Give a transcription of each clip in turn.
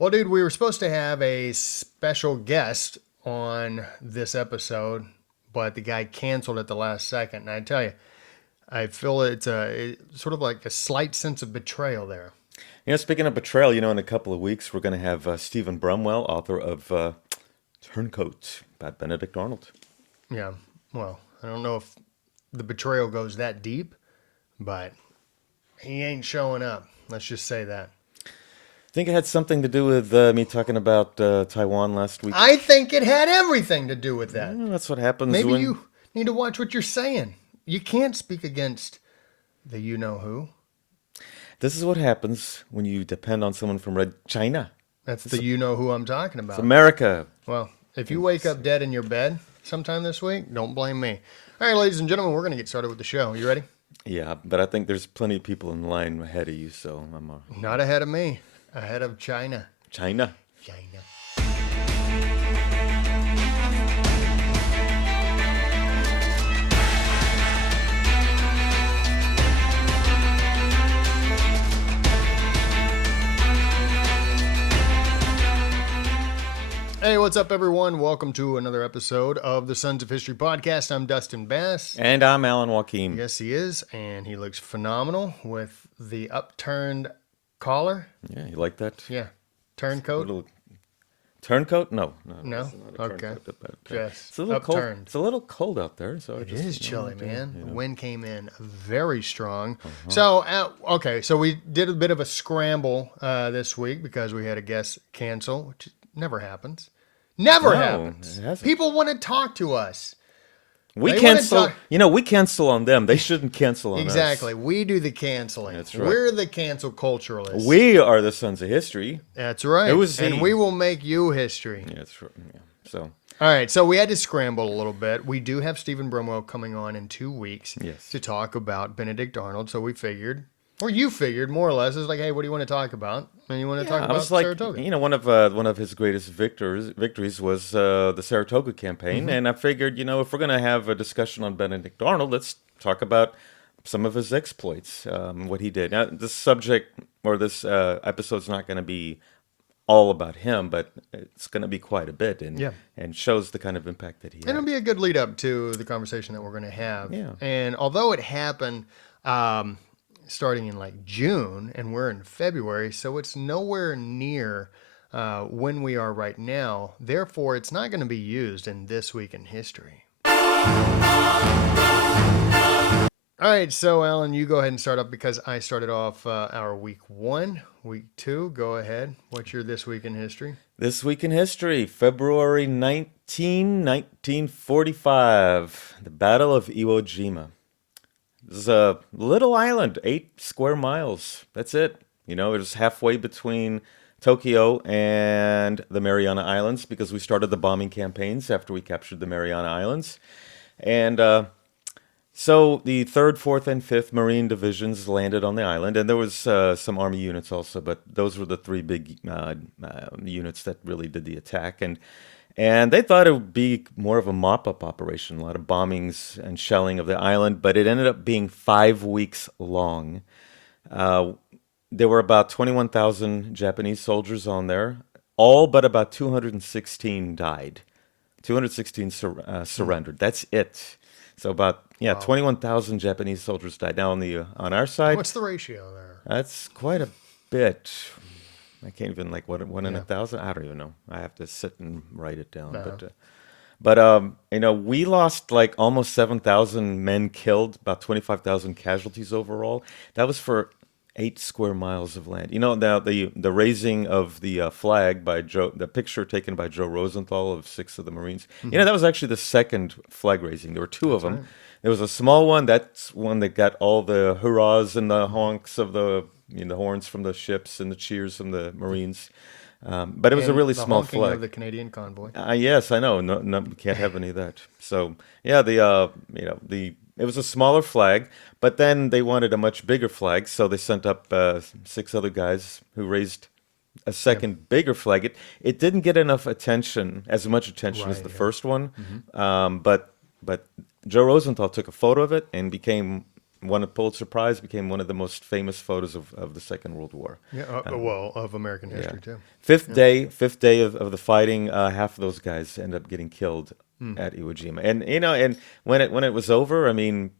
Well, dude, we were supposed to have a special guest on this episode, but the guy canceled at the last second. And I tell you, I feel it's sort of like a slight sense of betrayal there. Speaking of betrayal, in a couple of weeks we're going to have Stephen Brumwell, author of Turncoat, about Benedict Arnold. Yeah. Well, I don't know if the betrayal goes that deep, but he ain't showing up. Let's just say that. Think it had something to do with me talking about Taiwan last week? I think it had everything to do with that. That's what happens Maybe when... you need to watch what you're saying. You can't speak against the you-know-who. This is what happens when you depend on someone from Red China. That's the you-know-who I'm talking about. It's America. Well, if you wake up dead in your bed sometime this week, don't blame me. All right, ladies and gentlemen, we're going to get started with the show. You ready? Yeah, but I think there's plenty of people in line ahead of you, so I'm... Not ahead of me. Ahead of China. China. China. Hey, what's up, everyone? Welcome to another episode of the Sons of History podcast. I'm Dustin Bass. And I'm Alan Wakim. Yes, he is, and he looks phenomenal with the upturned collar. Yeah, you like that? Yeah. Turncoat? Little... Turncoat? No. No? It's not a Okay. turncoat, but, Just it's a little cold. upturned. It's a little cold out there, so It is chilly, man. you The know. wind came in very strong. So, so we did a bit of a scramble this week because we had a guest cancel, which never happens. Never No, happens. it hasn't. People want to talk to us. We They wanna cancel. talk- We cancel on them. They shouldn't cancel on Exactly. us. We do the canceling. That's right. We're the cancel culturalists. We are the Sons of History. That's right. It was and he. we will make you history. Yeah, that's right. Yeah. So All right, so we had to scramble a little bit. We do have Stephen Brumwell coming on in 2 weeks Yes. to talk about Benedict Arnold. So we figured, or you figured, more or less, it's like, hey, what do you want to talk about? And you want to talk I about was like, Saratoga. one of his greatest victories was the Saratoga Campaign, and I figured, if we're gonna have a discussion on Benedict Arnold, let's talk about some of his exploits, what he did. Now, this subject or this episode's not going to be all about him, but it's going to be quite a bit, and shows the kind of impact that he And had. it'll be a good lead up to the conversation that we're going to have. Yeah. And although it happened starting in like June, and we're in February, so it's nowhere near when we are right now. Therefore, it's not going to be used in This Week in History. All right, so Alan, you go ahead and start up because I started off our week 1. Week 2, go ahead. What's your This Week in History? This Week in History, February 1945, the Battle of Iwo Jima. This is a little island, 8 square miles. That's it. It was halfway between Tokyo and the Mariana Islands because we started the bombing campaigns after we captured the Mariana Islands. And so the 3rd, 4th, and 5th Marine Divisions landed on the island, and there was some Army units also, but those were the 3 big units that really did the attack. And they thought it would be more of a mop-up operation, a lot of bombings and shelling of the island, but it ended up being 5 weeks long. There were about 21,000 Japanese soldiers on there. All but about 216 died. 216 surrendered. That's it. So about 21,000 Japanese soldiers died. Now on our side, What's the ratio there? that's quite a bit. I can't even one in 1,000. I don't even know. I have to sit and write it down. But we lost like almost 7,000 men killed, about 25,000 casualties overall. That was for 8 square miles of land. Now the raising of the flag by the picture taken by Joe Rosenthal of 6 of the Marines. That was actually the second flag raising. There were 2 of them. right. There was a small one. That's one that got all the hurrahs and the honks of the horns from the ships and the cheers from the Marines. But it was a And really the small honking flag. of the Canadian convoy. Yes, I know. No, can't have any of that. So yeah, it was a smaller flag, but then they wanted a much bigger flag, so they sent up 6 other guys who raised a second bigger flag. It didn't get enough attention, as much attention as Right, the yeah. first one, but Joe Rosenthal took a photo of it and became won a Pulitzer Prize, became one of the most famous photos of the Second World War. Yeah, well, of American Yeah. history too. Fifth Yeah. day, fifth day of the fighting, half of those guys end up getting killed Hmm. at Iwo Jima. And and when it was over, I mean,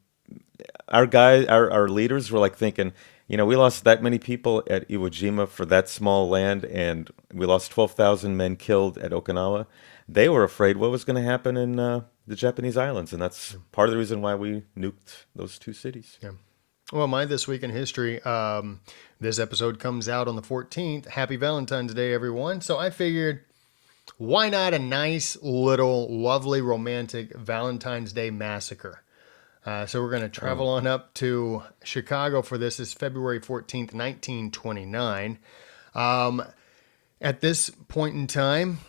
our leaders were like thinking, we lost that many people at Iwo Jima for that small land, and we lost 12,000 men killed at Okinawa. They were afraid what was going to happen in the Japanese islands, and that's part of the reason why we nuked those two cities. Yeah. Well, my This Week in History, this episode comes out on the 14th. Happy Valentine's Day, everyone. So I figured, why not a nice little lovely romantic Valentine's Day massacre? So we're going to travel Oh, on up to Chicago for this. Is February 14th, 1929. Um, at this point in time,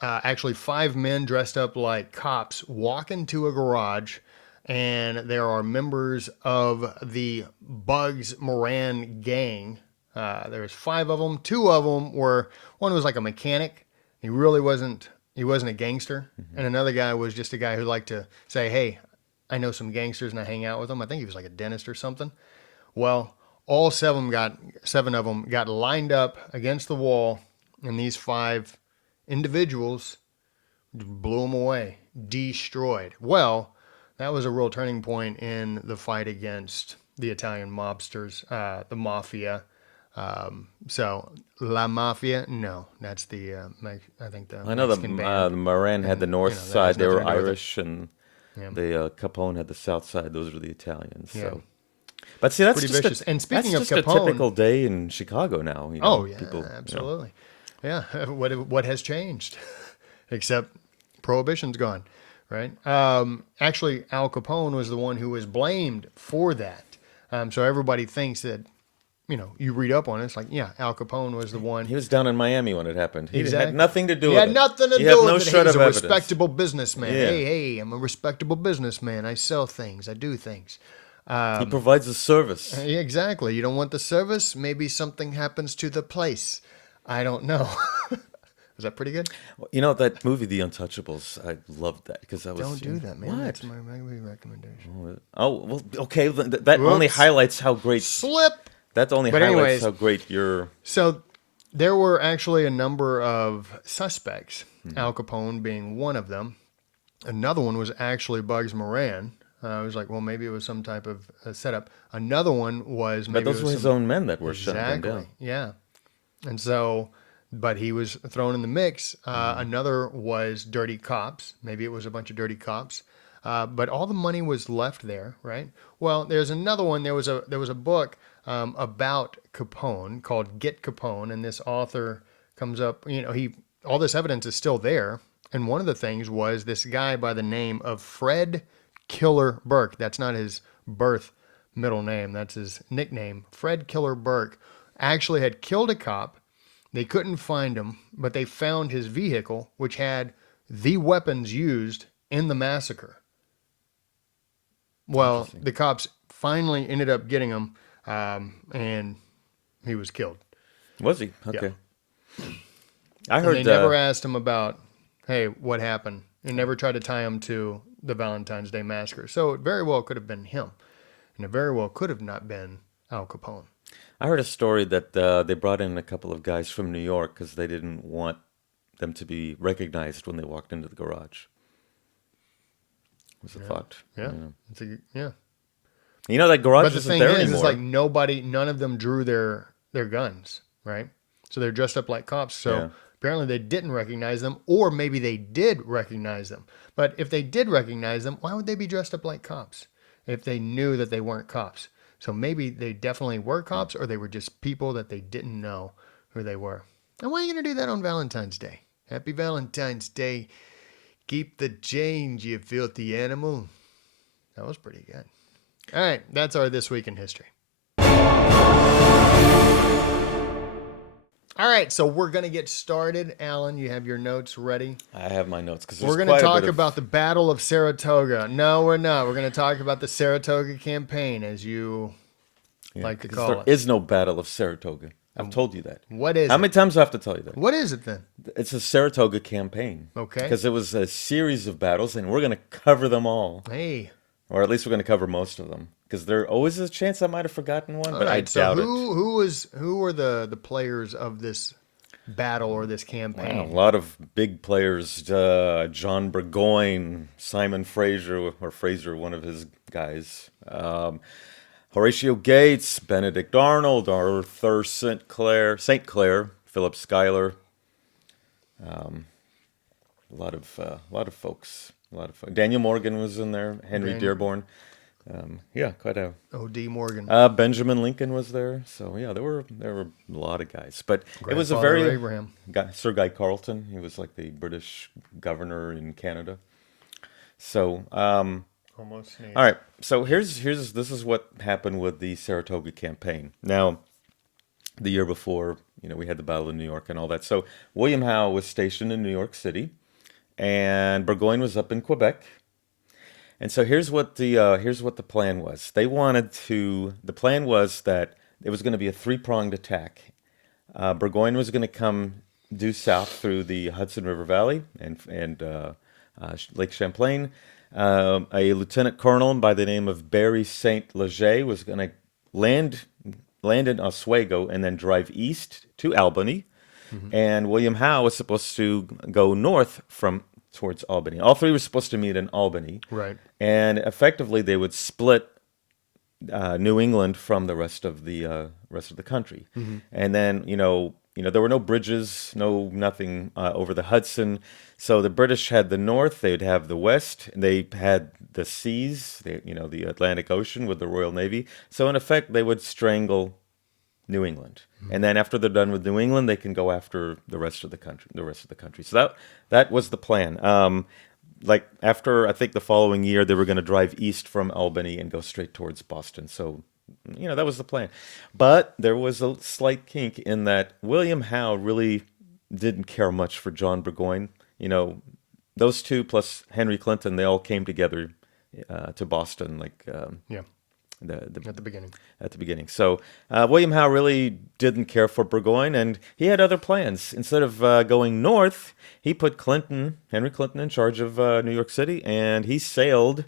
actually five men dressed up like cops walk into a garage, and there are members of the Bugs Moran gang. There's five of them. Two of them were, one was like a mechanic. He really wasn't. He wasn't a gangster, hmm. and another guy was just a guy who liked to say, "Hey, I know some gangsters and I hang out with them." I think he was like a dentist or something. Well, all seven of them got lined up against the wall, and these five individuals blew them away, destroyed. Well, that was a real turning point in the fight against the Italian mobsters, the mafia. So La Mafia, no, that's I think the I know Mexican band, the Moran had the and north that has side; they nothing were to do with it. Irish, and Yeah, the Capone had the south side; those were the Italians. yeah, So, but see, that's pretty just a vicious. And that's speaking of just a Capone, typical day in Chicago now. oh yeah, People, absolutely, yeah. What has changed, except prohibition's gone, right? Actually, Al Capone was the one who was blamed for that. So everybody thinks that you read up on it. It's like, yeah, Al Capone was the one. he was down in Miami when it happened. He had Exactly. nothing to do He with had it. nothing to You have do no with it. Hey, shred he's of a evidence. respectable businessman. Yeah, Hey, I'm a respectable businessman. I sell things. I do things. he Um, provides a service. yeah, exactly. You don't want the service. Maybe something happens to the place. I don't know. Is that pretty good? That movie, The Untouchables, I loved that because I was Don't do that, man. what? That's my movie recommendation. Oh well, okay. That only Whoops. highlights how great. Slip. That only But highlights anyways, how great your. so there were actually a number of suspects, Mhm. Al Capone being one of them. Another one was actually Bugs Moran. I was like, well, maybe it was some type of setup. Another one was But maybe it those was were his some. own men that were shutting them Exactly. down. Yeah. And so, but he was thrown in the mix. Hmm. Another was dirty cops. Maybe it was a bunch of dirty cops. But all the money was left there, right? Well, there's another one. There was a book about Capone called Get Capone, and this author comes up. He all this evidence is still there, and one of the things was this guy by the name of Fred Killer Burke. That's not his birth middle name. That's his nickname. Fred Killer Burke actually had killed a cop. They couldn't find him, but they found his vehicle, which had the weapons used in the massacre. Well, Interesting. the cops finally ended up getting him, and he was killed. Was he? Yeah. Okay. I And they heard. never asked him about, hey, what happened? They never tried to tie him to the Valentine's Day massacre. So it very well could have been him, and it very well could have not been Al Capone. I heard a story that they brought in a couple of guys from New York because they didn't want them to be recognized when they walked into the garage. Was a Yeah, thought. yeah, Yeah. yeah. That garage But the isn't thing there is, anymore. like none of them drew their guns, right? So they're dressed up like cops. So Yeah. apparently they didn't recognize them, or maybe they did recognize them. But if they did recognize them, why would they be dressed up like cops if they knew that they weren't cops? So maybe they definitely were cops, or they were just people that they didn't know who they were. And why are you going to do that on Valentine's Day? Happy Valentine's Day. Keep the change, you filthy animal. That was pretty good. All right, that's our This Week in History. All right, so we're going to get started. Alan, you have your notes ready? I have my notes because We're going to talk about the Battle of Saratoga. No, we're not. We're going to talk about the Saratoga Campaign, as you like to call there it. is no Battle of Saratoga. I've told you that. What is How it? many times do I have to tell you that? What is it then? It's a Saratoga campaign. Okay. Because it was a series of battles, and we're going to cover them all, Hey, or at least we're going to cover most of them. because there always is a chance I might have forgotten one, All but I right. So doubt it. who were the players of this battle or this Wow, a campaign? lot of big players. John Burgoyne, Simon Fraser, or Fraser, one of his guys. Horatio Gates, Benedict Arnold, Arthur St. Clair, Philip Schuyler. A lot of folks. Daniel Morgan was in there. Henry Dan Dearborn. Yeah, quite a. O.D. Morgan, Benjamin Lincoln was there. So yeah, there were a lot of guys. But it was a grandfather of very Abraham. Sir Guy Carleton. He was like the British governor in Canada. So Almost all sneezed. right. So here's this is what happened with the Saratoga campaign. Now the year before, we had the Battle of New York and all that. So William Howe was stationed in New York City, and Burgoyne was up in Quebec. And so here's what the plan was. The plan was that it was going to be a three-pronged attack. Burgoyne was going to come due south through the Hudson River Valley and Lake Champlain. A lieutenant colonel by the name of Barry Saint Leger was going to land land in Oswego and then drive east to Albany. Hmm. And William Howe was supposed to go north from towards Albany. All three were supposed to meet in Albany, Right. and effectively they would split New England from the rest of the country. Hmm. And then there were no bridges, no nothing over the Hudson. So the British had the north, they'd have the west, and they had the seas, the Atlantic Ocean with the Royal Navy. So in effect, they would strangle New England. And then after they're done with New England, they can go after the rest of the country. So that was the plan. Like after I think the following year, they were going to drive east from Albany and go straight towards Boston. So, that was the plan. But there was a slight kink in that William Howe really didn't care much for John Burgoyne. You know, those two plus Henry Clinton, they all came together to Boston, like Yeah. the At the beginning. at the beginning. So William Howe really didn't care for Burgoyne, and he had other plans. Instead of going north, he put Henry Clinton, in charge of New York City, and he sailed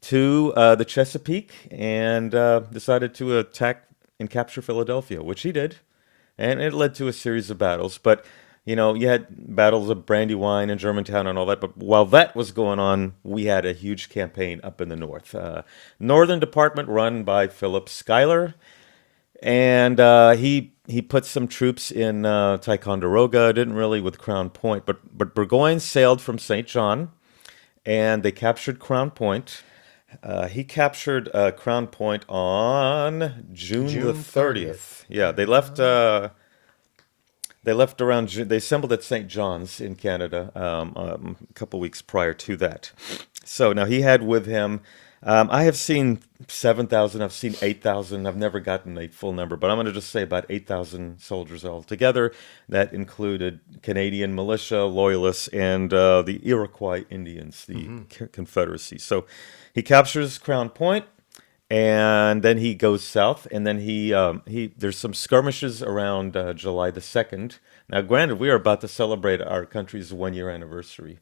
to the Chesapeake and decided to attack and capture Philadelphia, which he did, and it led to a series of battles. But you had battles of Brandywine and Germantown and all that. But while that was going on, we had a huge campaign up in the north. Northern Department run by Philip Schuyler, and he put some troops in Ticonderoga. Didn't really with Crown Point, but Burgoyne sailed from St. John, and they captured Crown Point. He captured Crown Point on June the June 30th. 30th. Yeah, they left around June. They assembled at St. John's in Canada a couple weeks prior to that. So now he had with him. I have seen 7,000. I've seen 8,000. I've never gotten a full number, but I'm going to just say about 8,000 soldiers altogether. That included Canadian militia, loyalists, and the Iroquois Indians, the Hmm. Confederacy. So he captures Crown Point, and then he goes south, and then he there's some skirmishes around July the 2nd. Now, granted, we are about to celebrate our country's 1 year anniversary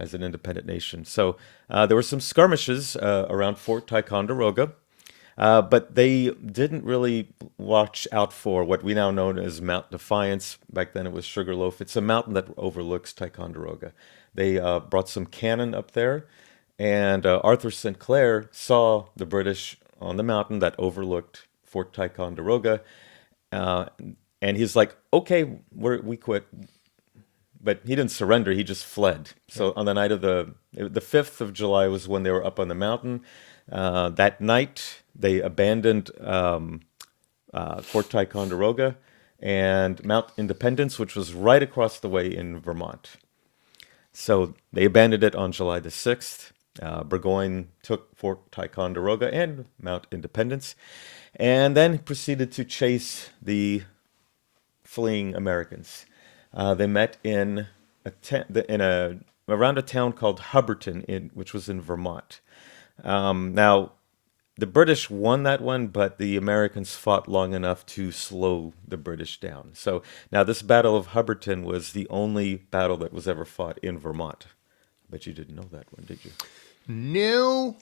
as an independent nation. So there were some skirmishes around Fort Ticonderoga, but they didn't really watch out for what we now know as Mount Defiance. Back then it was Sugarloaf. It's a mountain that overlooks Ticonderoga. They brought some cannon up there, and Arthur St. Clair saw the British on the mountain that overlooked Fort Ticonderoga, uh, and he's like, "Okay, we quit." But he didn't surrender. He just fled. Yeah. So on the night of the 5th of July was when they were up on the mountain. That night they abandoned Fort Ticonderoga and Mount Independence, which was right across the way in Vermont. So they abandoned it on July the 6th. Burgoyne took Fort Ticonderoga and Mount Independence, and then proceeded to chase the fleeing Americans. They met in around a town called Hubbardton, which was in Vermont. Now, the British won that one, but the Americans fought long enough to slow the British down. So now this Battle of Hubbardton was the only battle that was ever fought in Vermont. Bet you didn't know that one, did you? No,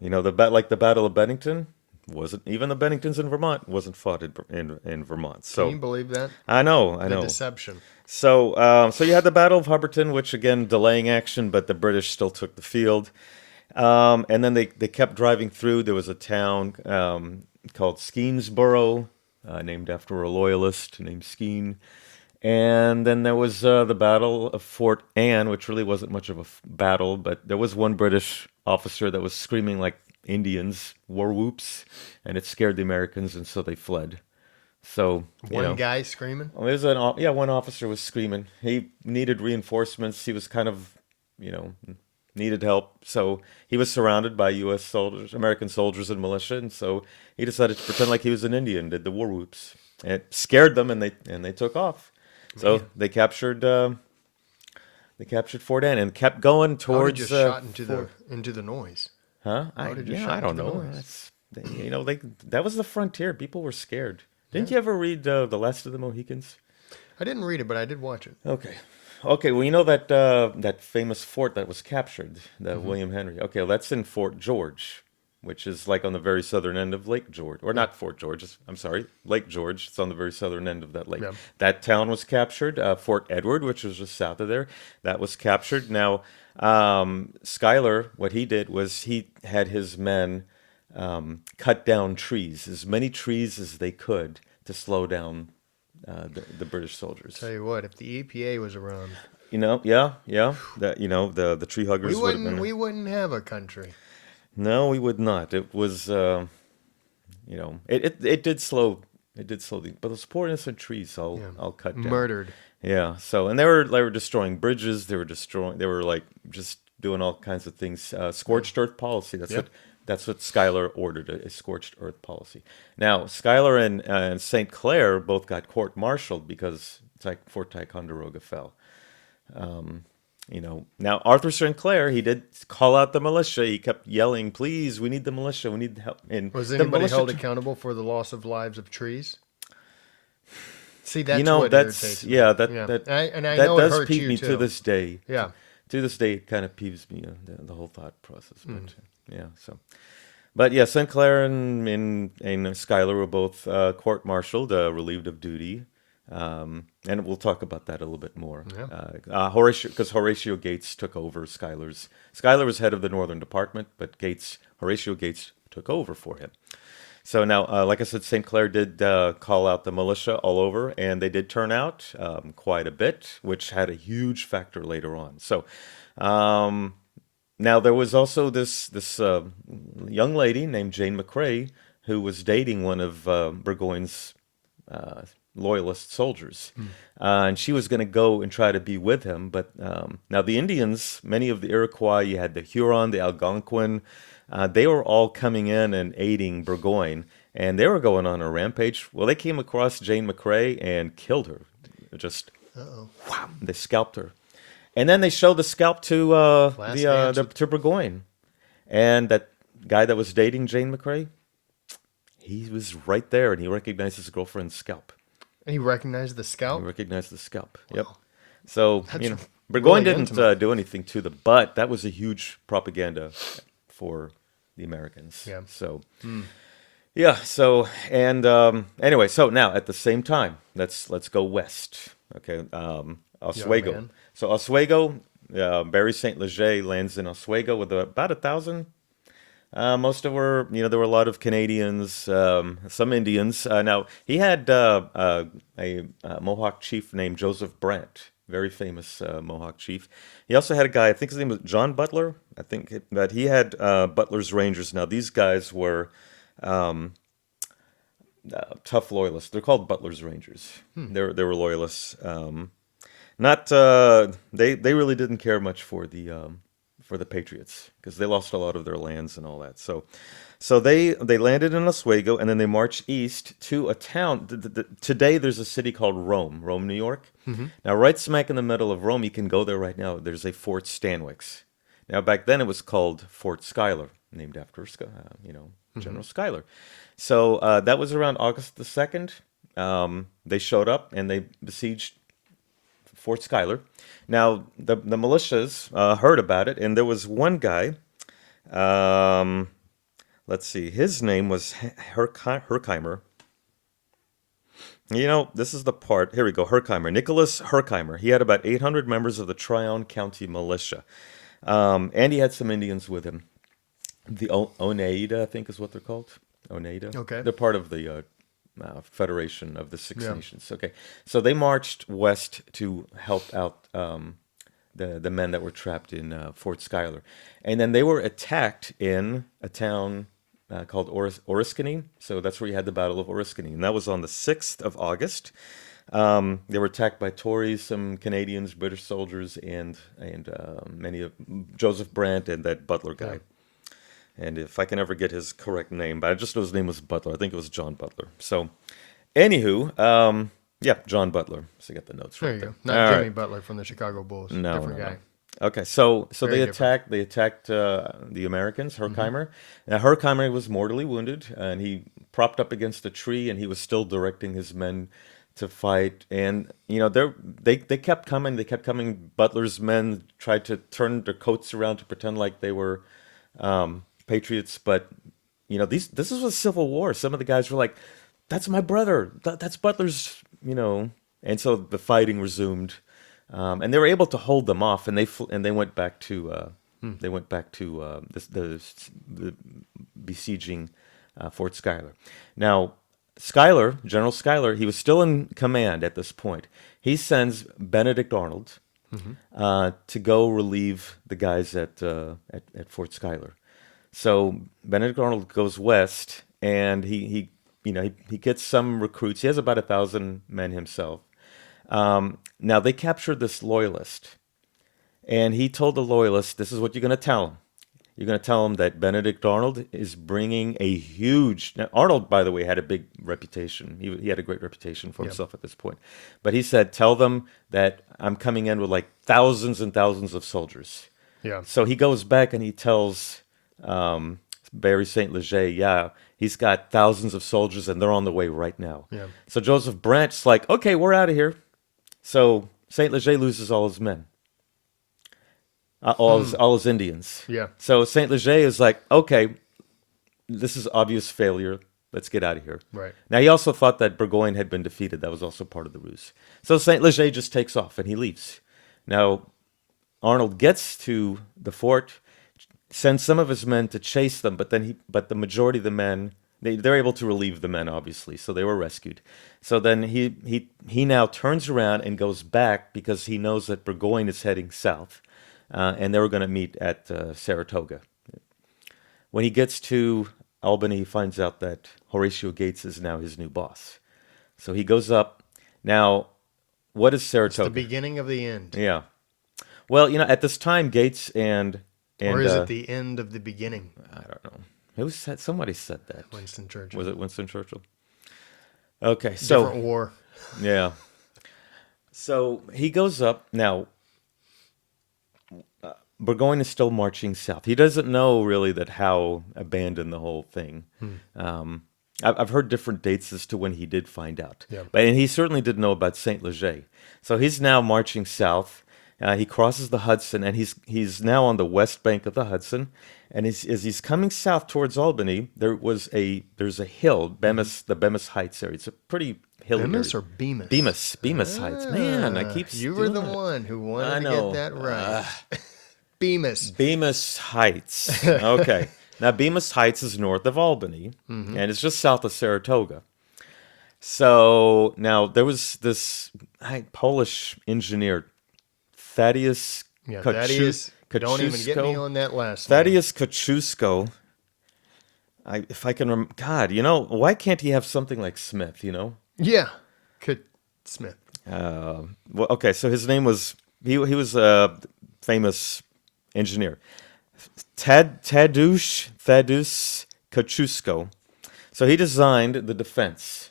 like the Battle of Bennington wasn't even the Benningtons in Vermont wasn't fought in Vermont. Can So you believe that? I The know. deception. So you had the Battle of Hubbardton, which again delaying action, but the British still took the field. And then they kept driving through. There was a town called Skenesboro, named after a loyalist named Skene. And then there was the Battle of Fort Anne, which really wasn't much of a battle, but there was one British officer that was screaming like Indians, war whoops, and it scared the Americans, and so they fled. So, One guy screaming. one officer was screaming. He needed reinforcements. He was kind of, you know, needed help. So he was surrounded by U.S. soldiers, American soldiers and militia, and so he decided to pretend like he was an Indian, did the war whoops. It scared them, and they took off. So Man, they captured Fort Anne and kept going I would have towards just shot Fort. into the noise. Huh? I would have just I shot into don't the know. noise. That was the frontier. People were scared. Didn't Yeah, you ever read The Last of the Mohicans? I didn't read it, but I did watch it. Okay. Okay, well, you know that famous fort that was captured, the Hmm. William Henry. Okay, well, that's in Fort George, which is like on the very southern end of Lake George, or Yeah, not Fort George. I'm sorry, Lake George. It's on the very southern end of that lake. yeah. That town was captured. Fort Edward, which was just south of there, that was captured. Now, Schuyler, what he did was he had his men cut down trees, as many trees as they could, to slow down the British soldiers. Tell you what, if the EPA was around, Yeah, yeah. That the tree huggers would have been. we wouldn't have a country. No, we would not. It was it did slow the but those poor innocent trees Yeah, I'll cut down. murdered. Yeah. So and they were destroying bridges. They were like just doing all kinds of things. Yeah, Scorched earth policy. yeah. That's what Schuyler ordered, a scorched earth policy. Now Schuyler and St. Clair both got court-martialed because Fort Ticonderoga fell. Um, now Arthur St. Clair, he did call out the militia. He kept yelling, "Please, we need the militia. We need help." And Was the anybody militia, held accountable for the loss of lives of trees? See, you that's know, what that's irritates me. yeah, Yeah, that and I that know it does hurts peeve you me to too. this day. Yeah. To this day, it kind of peeves me, the whole thought process. But Mm. yeah, so. But yeah, St. Clair and Schuyler were both court-martialed, relieved of duty, and we'll talk about that a little bit more. Yeah. Horatio Gates took over Schuyler's. Schuyler was head of the Northern Department, but Horatio Gates took over for him. So now, like I said, St. Clair did call out the militia all over, and they did turn out quite a bit, which had a huge factor later on. So um, now there was also this young lady named Jane McCrae who was dating one of Burgoyne's uh, loyalist soldiers, Mm. and she was going to go and try to be with him. But now the Indians, many of the Iroquois, you had the Huron, the Algonquin, they were all coming in and aiding Burgoyne, and they were going on a rampage. Well, they came across Jane McCrae and killed her. Just Uh-oh. wham, they scalped her. And then they showed the scalp to Last dance with. to Burgoyne, and that guy that was dating Jane McCrae, he was right there, and he recognized his girlfriend's scalp. He recognized the He scalp. recognized the scalp. Yep. Wow, So that's Burgoyne really didn't intimate. do anything to them, but that was a huge propaganda for the Americans. Yeah. So Mm. yeah. So and anyway, so now at the same time, let's go west. Okay. Young Oswego. man. So Oswego, Barry St. Leger lands in Oswego with about 1,000. Most of were, there were a lot of Canadians, some Indians. Now he had a Mohawk chief named Joseph Brant, very famous Mohawk chief. He also had a guy, I think his name was John Butler. That he had Butler's Rangers. Now these guys were um, tough loyalists. They're called Butler's Rangers. Hmm. They were loyalists. Not they really didn't care much for the Patriots because they lost a lot of their lands and all that. So they landed in Oswego and then they marched east to a town. Today there's a city called Rome, New York. Hmm. Now right smack in the middle of Rome, you can go there right now. There's a Fort Stanwix. Now back then it was called Fort Schuyler, named after Hmm. General Schuyler. So that was around August the 2nd. They showed up and they besieged Fort Schuyler. Now, the militias heard about it, and there was one guy. Um, let's see. His name was Herkimer. You know, this is the part. Here we go. Herkimer. Nicholas Herkimer. He had about 800 members of the Tryon County Militia. And he had some Indians with him. The Oneida, I think is what they're called. Oneida. Okay. They're part of the Federation of the Six Yeah. Nations. Okay. So they marched west to help out the men that were trapped in Fort Schuyler. And then they were attacked in a town called Oriskany. So that's where you had the Battle of Oriskany. And that was on the 6th of August. They were attacked by Tories, some Canadians, British soldiers, and many of Joseph Brant and that Butler Yeah. guy. And if I can ever get his correct name, but I just know his name was Butler. I think it was John Butler. So, anywho, yeah, John Butler. So I got the notes There right you there. go. Not All Jimmy right. Butler from the Chicago Bulls. No, Different no, guy. no. Okay, so Very they different. attacked the Americans. Herkimer. Now Herkimer was mortally wounded, and he propped up against a tree, and he was still directing his men to fight. And you know they kept coming. They kept coming. Butler's men tried to turn their coats around to pretend like they were patriots, but you know this is a civil war. Some of the guys were like, "That's my brother. That's Butler's." You know, and so the fighting resumed, and they were able to hold them off, and they went back to Hmm. the besieging Fort Schuyler. Now, General Schuyler, he was still in command at this point. He sends Benedict Arnold Hmm. to go relieve the guys at Fort Schuyler. So Benedict Arnold goes west, and he gets some recruits. He has about 1,000 men himself. Now they captured this loyalist, and he told the loyalist, "This is what you're going to tell him. You're going to tell him that Benedict Arnold is bringing a huge." Now Arnold, by the way, had a big reputation. He had a great reputation for Yep. himself at this point. But he said, "Tell them that I'm coming in with like thousands and thousands of soldiers." Yeah. So he goes back and he tells Barry St. Leger, "Yeah, he's got thousands of soldiers and they're on the way right now." Yeah. So Joseph Brant's like, "Okay, we're out of here." So St. Leger loses all his men, Hmm. all his Indians. Yeah. So St. Leger is like, "Okay, this is obvious failure. Let's get out of here." Right. Now he also thought that Burgoyne had been defeated. That was also part of the ruse. So St. Leger just takes off and he leaves. Now Arnold gets to the fort, sends some of his men to chase them, but the majority of the men, they're able to relieve the men, obviously, so they were rescued. So then he now turns around and goes back because he knows that Burgoyne is heading south, and they were going to meet at Saratoga. When he gets to Albany, he finds out that Horatio Gates is now his new boss. So he goes up. Now, what is It's the Saratoga? beginning of the end. Yeah. Well, you know, at this time, Gates Or and is it the end of the beginning? I don't know. Who said? Somebody said that. Winston Was Churchill. it Winston Churchill? Okay, so Different war. yeah. So he goes up. Now, Burgoyne is still marching south. He doesn't know really that Howe abandoned the whole thing. Hmm. Um, I've heard different dates as to when he did find out, Yeah. and he certainly didn't know about Saint Leger. So he's now marching south. He crosses the Hudson, and he's now on the west bank of the Hudson. And as he's coming south towards Albany, there's a hill, Hmm. the Bemis Heights area. It's a pretty hilly area. Bemis or Bemis? Bemis Heights. Man, I keep You were doing the that. one who I wanted to get know. that right. Bemis. Bemis Heights. Okay. Now, Bemis Heights is north of Albany, Hmm. and it's just south of Saratoga. So now there was this Polish engineer, Thaddeus Yeah, Kochu- Thaddeus. Don't even get me Kosciuszko. on that last name. Thaddeus Kosciuszko. If I can remember, God, you know, why can't he have something like Smith? You know. Yeah. Smith. Well, okay, so his name was he was a famous engineer, Tadeusz Kosciuszko. So he designed the defense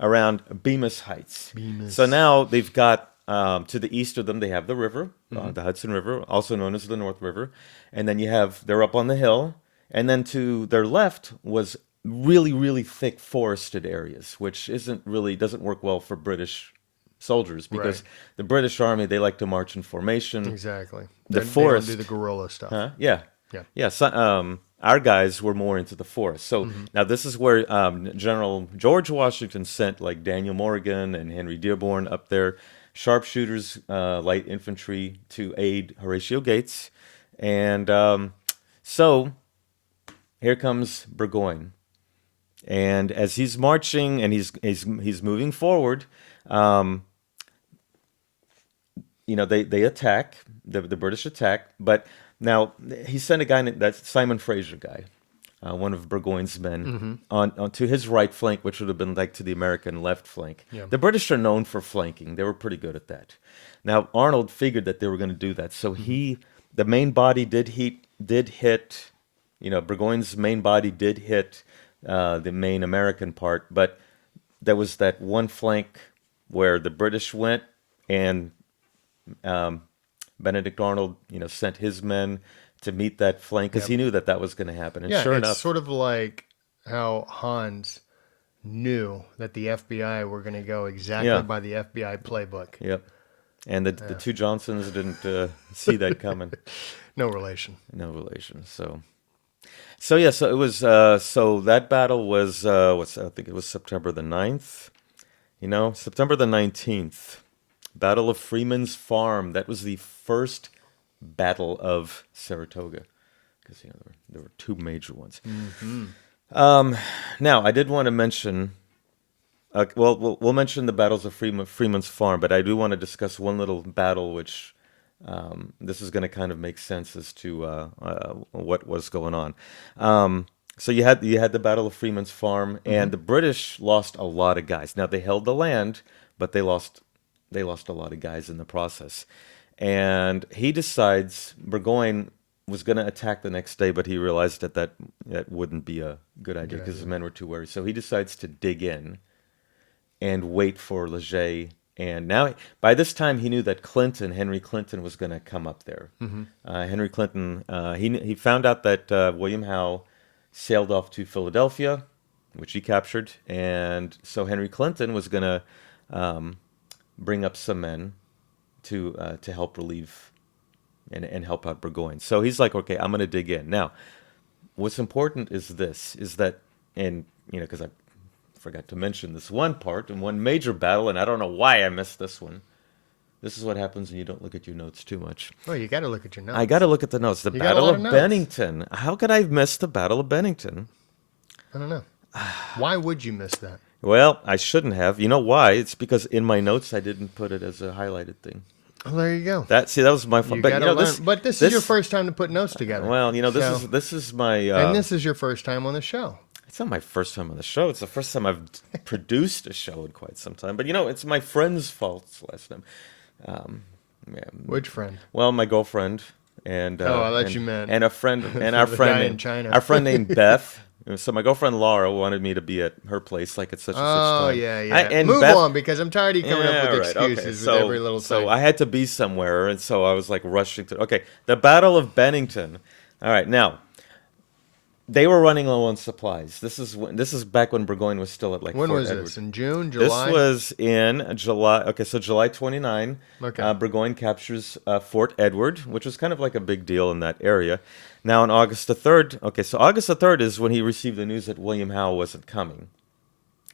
around Bemis Heights. So Bemis. now they've got to the east of them, they have the river, Hmm. the Hudson River, also known as the North River. And then they're up on the hill. And then to their left was really, really thick forested areas, which doesn't work well for British soldiers Right. because the British Army, they like to march in formation. Exactly. The They don't do forest, the guerrilla stuff. huh? Yeah. Yeah. Yeah. So, our guys were more into the forest. So Hmm. now this is where General George Washington sent like Daniel Morgan and Henry Dearborn up there, sharpshooters, light infantry to aid Horatio Gates. And so here comes Burgoyne. And as he's marching and he's moving forward, um, they attack, the British attack, but now he sent a guy that Simon Fraser guy, one of Burgoyne's men, Hmm. on to his right flank, which would have been like to the American left flank. Yeah. The British are known for flanking; they were pretty good at that. Now Arnold figured that they were going to do that, so Hmm. the main body did hit, Burgoyne's main body did hit the main American part, but there was that one flank where the British went, and um, Benedict Arnold, sent his men to meet that flank because Yeah. he knew that that was going to happen. And Yeah. sure It's enough, sort of like how Hans knew that the FBI were going to go exactly yeah, by the FBI playbook. yep. And the Yeah. two Johnsons didn't see that coming. No relation. No relation. So yeah. So it was. So that battle was. I think it was September the 9th. September the 19th. Battle of Freeman's Farm. That was the first Battle of Saratoga, because there were two major ones. Hmm. Um, Now, I did want to mention. We'll mention the battles of Freeman's Farm, but I do want to discuss one little battle, which this is going to kind of make sense as to what was going on. So you had the Battle of Freeman's Farm, Hmm. and the British lost a lot of guys. Now they held the land, but they lost a lot of guys in the process. And he decides Burgoyne was going to attack the next day, but he realized that wouldn't be a good idea Good because his idea. men were too worried. So he decides to dig in and wait for Leger. And now, by this time, he knew that Henry Clinton, was going to come up there. Hmm. Henry Clinton, he found out that William Howe sailed off to Philadelphia, which he captured, and so Henry Clinton was going to um, bring up some men to help relieve and help out Burgoyne. So he's like, okay, I'm going to dig in. Now, what's important is that, and because I forgot to mention this one part in one major battle, and I don't know why I missed this one. This is what happens when you don't look at your notes too much. Oh, you got to look at your I got notes. to look at the notes. The You got a Battle lot of of notes. Bennington. How could I have missed the Battle of Bennington? I don't know. Why would you miss that? Well, I shouldn't have. You know why? It's because in my notes I didn't put it as a highlighted thing. Well, there you go. That was my fault. You But got to learn. this But this is your this first time to put notes together. well, this So, is my and this is your first time on the show. it's not my first time on the show. It's the first time I've produced a show in quite some time. But it's my friend's fault last time. Um, yeah, Which friend? well, my girlfriend Oh, I thought you meant and a friend and the guy in China. our friend named Beth. So my girlfriend Laura wanted me to be at her place like at such and such Oh, time. yeah, yeah. And Move Beth, on because I'm tired of you coming up yeah, with right. Okay. excuses with every little So thing. I had to be somewhere, and so I was like rushing to. Okay, the Battle of Bennington. All right, now they were running low on supplies. This is back when Burgoyne was still at like When Fort was Edward. this? In June, This July? was in July. Okay, so July 29, Okay. Burgoyne captures Fort Edward, which was kind of like a big deal in that area. Now, on August the 3rd, okay, so August the 3rd is when he received the news that William Howe wasn't coming.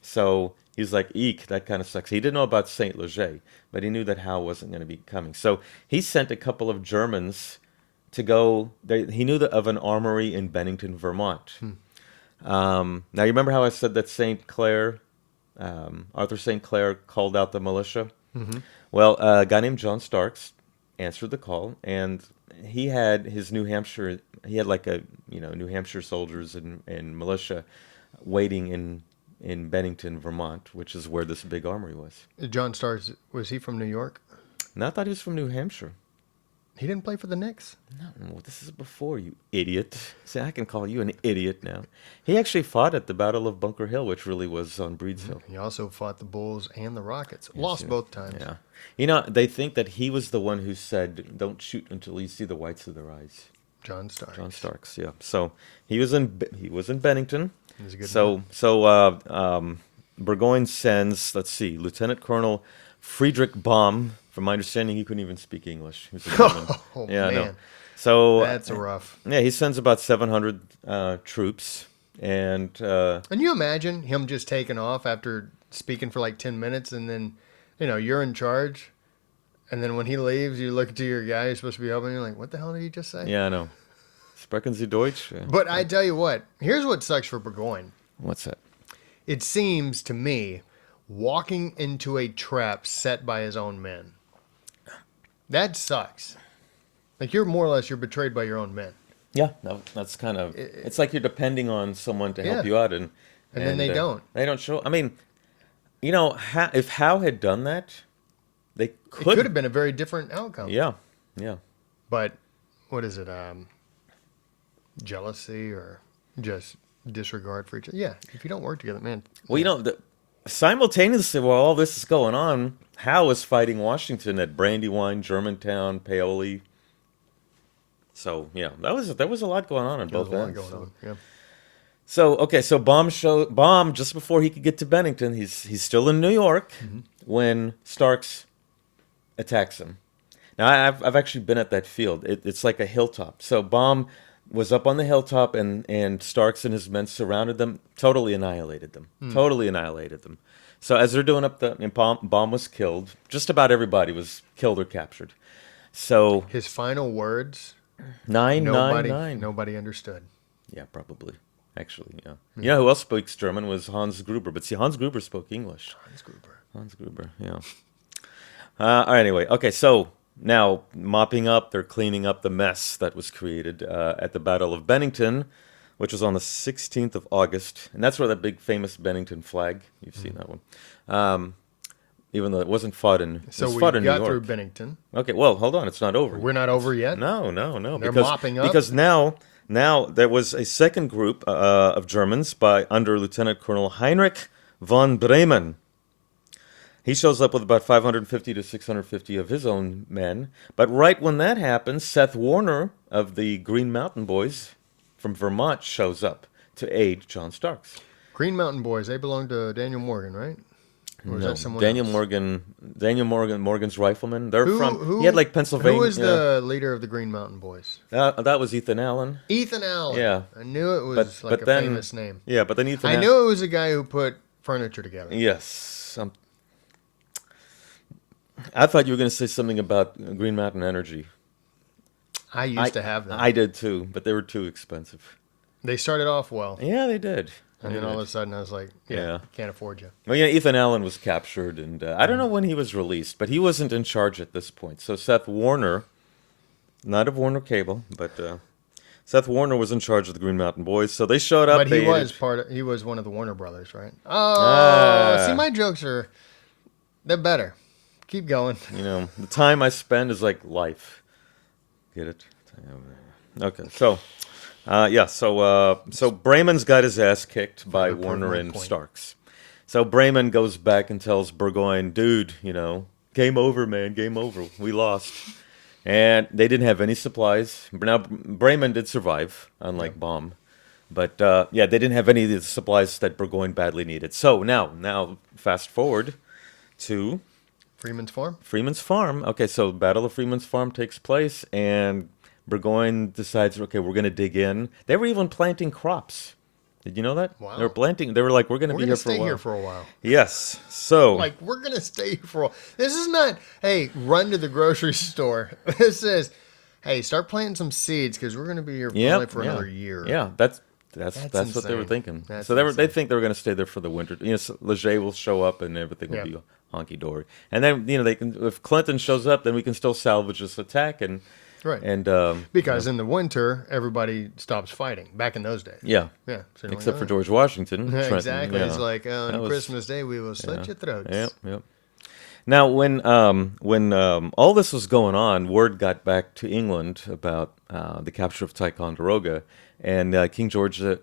So he's like, eek, that kind of sucks. He didn't know about St. Leger, but he knew that Howe wasn't going to be coming. So he sent a couple of Germans to go. He knew of an armory in Bennington, Vermont. Hmm. Now, you remember how I said that Arthur St. Clair called out the militia? Hmm. Well, a guy named John Starks answered the call, and he had his New Hampshire. He had like New Hampshire soldiers and militia waiting in Bennington, Vermont, which is where this big armory was. John Starks, was he from New York? And I thought he was from New Hampshire. He didn't play for the Knicks? No, this is before, you idiot. See, I can call you an idiot now. He actually fought at the Battle of Bunker Hill, which really was on Breed's Hill. He also fought the Bulls and the Rockets. Yes, Lost both times. yeah. They think that he was the one who said, "Don't shoot until you see the whites of their eyes." John Starks. John Starks, yeah. So he was in Bennington. He's a good man. So Burgoyne sends, let's see, Lieutenant Colonel Friedrich Baum. From my understanding, he couldn't even speak English. He was a German. Oh, Yeah, no. man. So That's rough. yeah, he sends about 700 troops, and And you imagine him just taking off after speaking for like 10 minutes and then, you're in charge. And then when he leaves, you look to your guy who's supposed to be helping. You're like, what the hell did he just say? yeah, I know. Sprechen Sie Deutsch? But I tell you what, here's what sucks for Burgoyne. What's that? It seems to me walking into a trap set by his own men. That sucks. Like you're betrayed by your own men. Yeah, no, that's kind of. It's like you're depending on someone to help Yeah. you out, And then they don't. They don't show. I mean, if Howe had done that, they It could. could have been a very different outcome. Yeah, yeah. But what is it? Jealousy or just disregard for each other? Yeah. If you don't work together, man. Well, simultaneously while all this is going on, Howe is fighting Washington at Brandywine, Germantown, Paoli. So yeah, there was a lot going on There's both a lot ends. going on. Yeah. So okay, so Baum just before he could get to Bennington, he's still in New York when Starks attacks him. Now I've actually been at that field. It's like a hilltop. So Baum was up on the hilltop, and Starks and his men surrounded them, totally annihilated them, totally annihilated them. So as they're doing up and Baum was killed. Just about everybody was killed or captured. So His final words, 999. nobody understood. Yeah, probably. Actually, yeah. You know who else speaks German was Hans Gruber, but see, Hans Gruber spoke English. Hans Gruber. Hans Gruber, yeah. Anyway, okay, so now mopping up, they're cleaning up the mess that was created at the Battle of Bennington, which was on the 16th of August, and that's where that big famous Bennington flag. You've seen that one. Even though it wasn't fought in, it So was we fought in New got York. through Bennington. Okay, well, hold on, it's not over. We're not over yet. No, no, no. They're because, mopping up? Because now there was a second group of Germans under Lieutenant Colonel Heinrich von Bremen. He shows up with about 550 to 650 of his own men. But right when that happens, Seth Warner of the Green Mountain Boys from Vermont shows up to aid John Starks. Green Mountain Boys, they belong to Daniel Morgan, right? Or is No, that someone Daniel else? Morgan's riflemen. They're Who, he had like Pennsylvania. Who was the leader of the Green Mountain Boys? That was Ethan Allen. Ethan Allen. Yeah. I knew it was But a then- famous name. Yeah, but then Ethan. I knew it was a guy who put furniture together. Yes. I thought you were going to say something about Green Mountain Energy. I used to have them. I did too, but they were too expensive. They started off well, Yeah, they did. and They then all did. of a sudden I was like, Yeah. can't afford you. Well, Ethan Allen was captured, and I don't know when he was released, but he wasn't in charge at this point. So Seth Warner, not of Warner Cable, but Seth Warner was in charge of the Green Mountain Boys. So they showed up. But they he was one of the Warner Brothers, right? Oh, Ah. see, my jokes they're better. Keep going. The time I spend is like life. Get it? Okay, so so Bremen's got his ass kicked by Prove Warner my and point. Starks. So Bremen goes back and tells Burgoyne, dude, game over, man, game over. We lost. And they didn't have any supplies. Now, Bremen did survive, unlike Baum. But, they didn't have any of the supplies that Burgoyne badly needed. So now fast forward to Freeman's Farm. Freeman's Farm. Okay, so Battle of Freeman's Farm takes place, and Burgoyne decides, okay, we're going to dig in. They were even planting crops. Did you know that? Wow. They were planting. They were like, we're going to We're be gonna here for a stay while. here for a while. Yes. So, Like we're gonna stay here for a while. This is not, hey, run to the grocery store. This is, hey, start planting some seeds because we're gonna be here probably for another year. Yeah, that's what they were insane. thinking. That's So they insane. think they were going to stay there for the winter. Leger will show up and everything will Yeah. be honky dory. And then they can, if Clinton shows up, then we can still salvage this attack and Right. and Because in the winter, everybody stops fighting. Back in those days. yeah, Yeah. So you're except like, for "Oh." George Washington. Yeah, Trenton, exactly. yeah. It's like on That was- Christmas Day we will slit your throats. Yep. Now, when all this was going on, word got back to England about the capture of Ticonderoga, and King George III.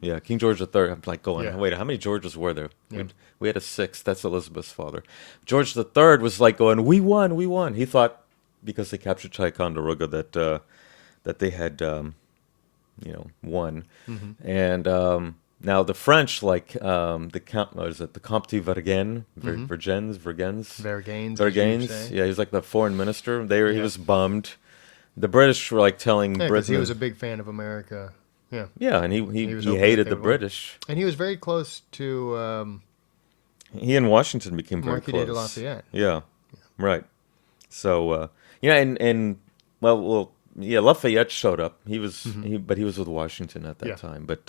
Yeah, King George III. I'm like going, Yeah. wait, how many Georges were there? Yeah. We had a sixth. That's Elizabeth's father. George III was like going, we won, we won. He thought because they captured Ticonderoga that they had won, and now the French, like the Count, what is it, the Comte de Vergennes, Vergaines, as you Vergennes, say. yeah, he was like the foreign minister. He Yeah. was bummed the British were like telling Yeah, because he was Britain, a big fan of America. Yeah, yeah, and he was he hoping that hated they the would win. British. And he was very close to He and Washington became very Marquis de close. Lafayette. Yeah, right. So yeah, and well, yeah, Lafayette showed up. Hmm. But he was with Washington at that Yeah. time. But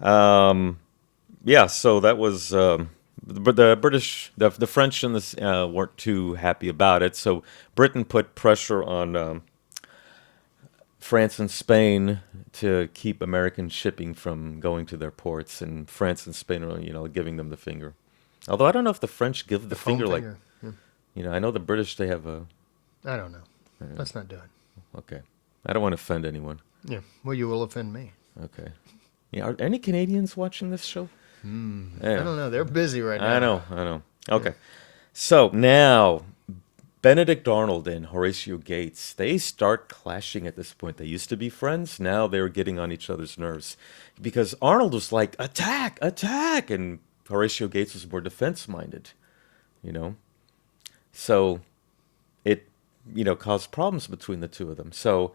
um, yeah, so that was the British, the French and the weren't too happy about it. So Britain put pressure on France and Spain to keep American shipping from going to their ports, and France and Spain are, giving them the finger. Although I don't know if the French give The the foam finger like, finger. Yeah. I know the British they have a. I don't know. Uh, Let's not do it. okay, I don't want to offend anyone. Yeah. Well, you will offend me. Okay, yeah, are any Canadians watching this show? I Yeah, don't know. They're busy right I now. know, I know. Yeah. Okay, so now Benedict Arnold and Horatio Gates, they start clashing at this point. They used to be friends. Now they're getting on each other's nerves because Arnold was like, attack, attack. And Horatio Gates was more defense minded, you know? So it, caused problems between the two of them. So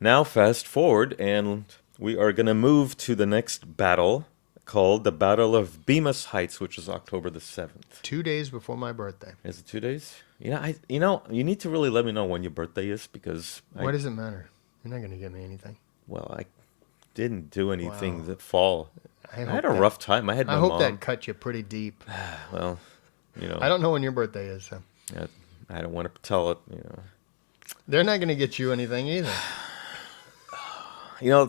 now fast forward, and we are going to move to the next battle called the Battle of Bemis Heights, which is October the 7th. 2 days before my birthday. Is it 2 days? You need to really let me know when your birthday is because Why does it matter? You're not going to give me anything. I didn't do Wow. anything that fall. I I had hope a that. rough time. I had I my hope mom. that cut you pretty deep. Well, you I know, don't know when your birthday is, so I, I don't want to tell it. they're not going to get you anything either.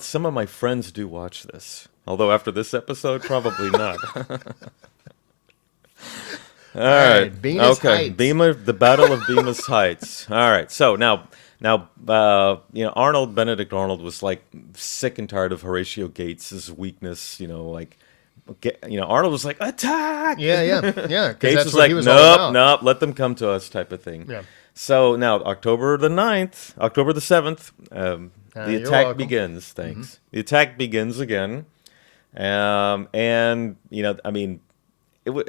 Some of my friends do watch this. Although after this episode, probably not. All All right. right, Venus Okay. Heights. The Battle of Bemis Heights. All right. So now, Benedict Arnold was like sick and tired of Horatio Gates's weakness. Arnold was like, attack. Yeah, yeah, yeah. Because Gates that's was what he like, was all nope, about. nope, let them come to us, type of thing. Yeah. So now, October the 9th, October the 7th, the You're attack welcome. begins. Thanks. The attack begins again. And, it, w-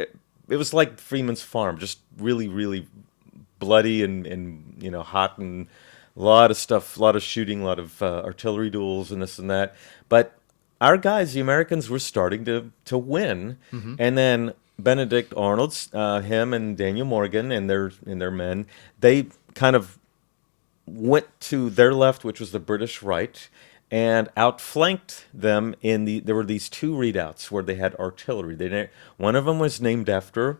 it was like Freeman's Farm, just really, really bloody and hot and a lot of stuff, a lot of shooting, a lot of artillery duels and this and that. But our guys, the Americans, were starting to win, Hmm. and then Benedict Arnold's, him and Daniel Morgan and their men, they kind of went to their left, which was the British right, and outflanked them in there were these two redoubts where they had artillery. One of them was named after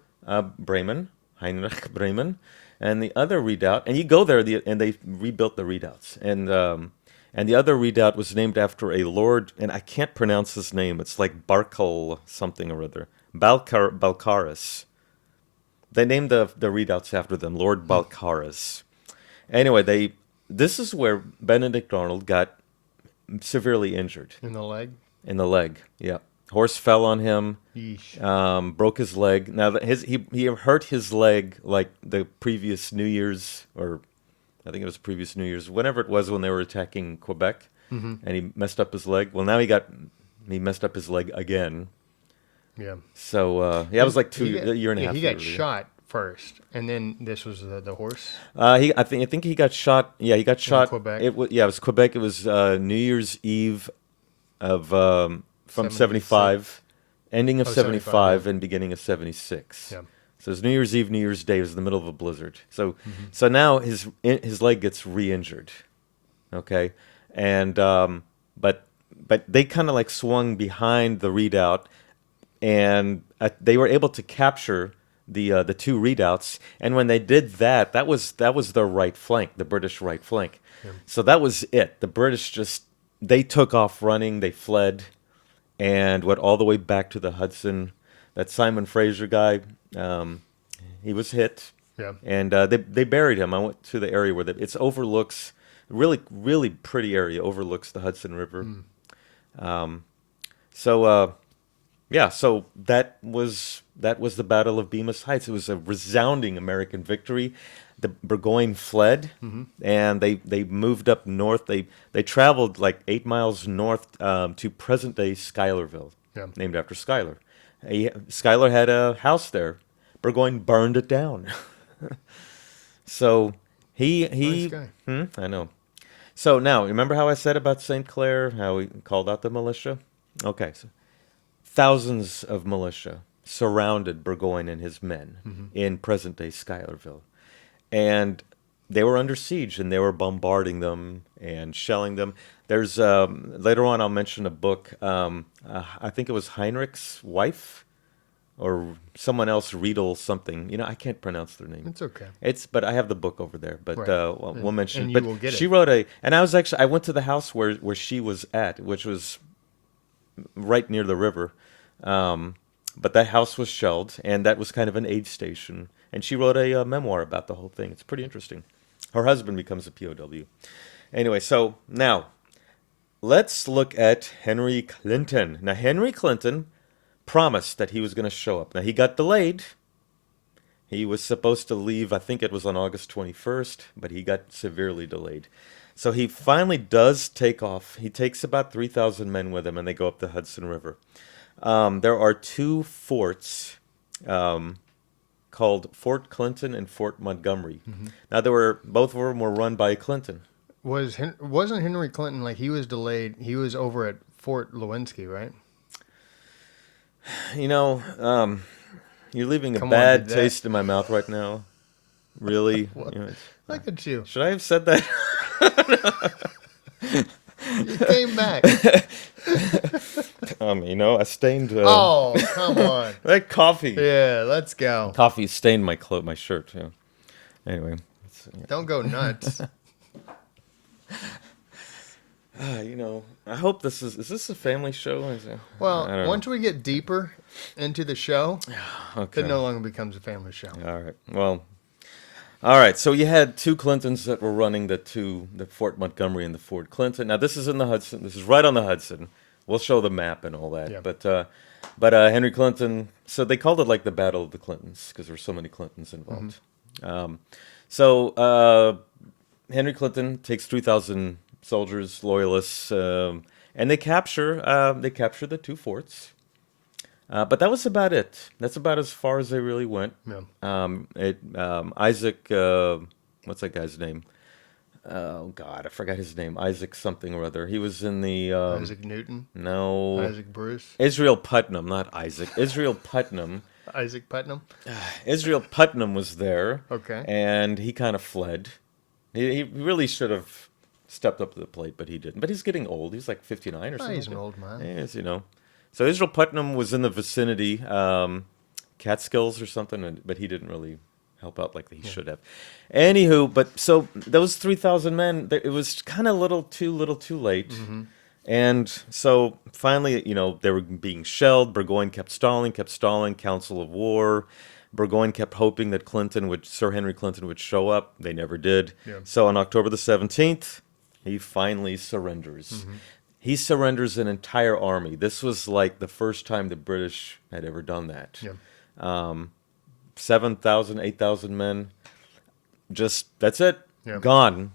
Bremen, Heinrich Bremen, and the other redoubt, and you go there, and they rebuilt the redoubts, and the other redoubt was named after a lord, and I can't pronounce his name. It's like Barkel something or other, Balcarus. They named the redoubts after them, Lord Balcarus. Anyway, this is where Benedict Arnold got severely injured In the leg. in the leg. Yeah, horse fell on him, Yeesh. broke his leg. Now he hurt his leg like the previous New Year's, or I think it was previous New Year's, whenever it was when they were attacking Quebec, Hmm. and he messed up his leg. Well, now he messed up his leg again. Yeah. So yeah, it was like a year and a Yeah, half he got earlier. shot first, and then this was the horse I think he got shot. Yeah, he got in shot. Quebec. It was Quebec. It was New Year's Eve of from 76. 75, ending of Oh, 75. 75 Yeah. and beginning of 76. Yeah. So it's New Year's Eve, New Year's Day. It was in the middle of a blizzard. So Hmm. so now his leg gets re-injured. Okay, and but they kind of like swung behind the redoubt, and they were able to capture the two redoubts. And when they did that, that was their right flank, the British right flank. Yeah. So that was it. The British just they took off running, they fled, and went all the way back to the Hudson. That Simon Fraser guy, he was hit, Yeah. and they buried him. I went to the area where it's overlooks really really pretty area, overlooks the Hudson River. Mm. Um, so yeah, so that was the Battle of Bemis Heights. It was a resounding American victory. The Burgoyne fled, Hmm. and they moved up north. They traveled like 8 miles north to present day Schuylerville, Yeah. named after Schuyler. Schuyler had a house there. Burgoyne burned it down. So he Nice he guy. I know. So now, remember how I said about St. Clair, how we called out the militia? Okay, so thousands of militia surrounded Burgoyne and his men Hmm. in present-day Schuylerville. And they were under siege and they were bombarding them and shelling them. There's later on I'll mention a book. I think it was Heinrich's wife or someone else, Riedel something. I can't pronounce their name. It's okay. But I have the book over there. But Right. we'll mention And it. you But will get she it. wrote and I went to the house where she was at, which was right near the river. Um, but that house was shelled, and that was kind of an aid station. And she wrote a memoir about the whole thing. It's pretty interesting. Her husband becomes a POW. Anyway, so now let's look at Henry Clinton. Now, Henry Clinton promised that he was going to show up. Now, he got delayed. He was supposed to leave, I think it was on August 21st, but he got severely delayed. So he finally does take off. He takes about 3,000 men with him, and they go up the Hudson River. There are two forts um, called Fort Clinton and Fort Montgomery. Hmm. Now, both of them were run by Clinton. Wasn't Henry Clinton, like, he was delayed? He was over at Fort Lewinsky, right? You know, you're leaving a Come on, did bad that? taste in my mouth right now. Really? What? Look at you. Should I have said that? You came back. I stained Oh, come on. that coffee. Yeah, let's go. Coffee stained my shirt. Yeah. Anyway, Don't go nuts. I hope is this a family show? Well, I don't once we get deeper into the show, know. it Okay. no longer becomes a family show. All right. Well, all right. So you had two Clintons that were running the Fort Montgomery and the Fort Clinton. Now this is in the Hudson. This is right on the Hudson. We'll show the map and all that. Yeah. But Henry Clinton. So they called it like the Battle of the Clintons because there were so many Clintons involved. Um, so Henry Clinton takes 3,000 soldiers, loyalists, and they capture the two forts. But that was about it. That's about as far as they really went. Yeah. Isaac, what's that guy's name? Oh God, I forgot his name. Isaac something or other. He was in the Isaac Newton, no Isaac Bruce, Israel Putnam, not Isaac. Israel Putnam. Isaac Putnam. Israel Putnam was there, Okay. and he kind of fled. He really should have stepped up to the plate, but he didn't. But he's getting old. He's like 59 or Oh, something. he's like an that. old man. Yes. So Israel Putnam was in the vicinity, Catskills or something, but he didn't really help out like he should have. Anywho, but so those 3,000 men, it was kind of little too late. Mm-hmm. And so finally, they were being shelled. Burgoyne kept stalling, Council of War. Burgoyne kept hoping that Sir Henry Clinton would show up. They never did. Yeah. So on October the 17th, he finally surrenders. Mm-hmm. He surrenders an entire army. This was like the first time the British had ever done that. Yeah. 7,000, 8,000 men. Just, that's it. Yeah. Gone.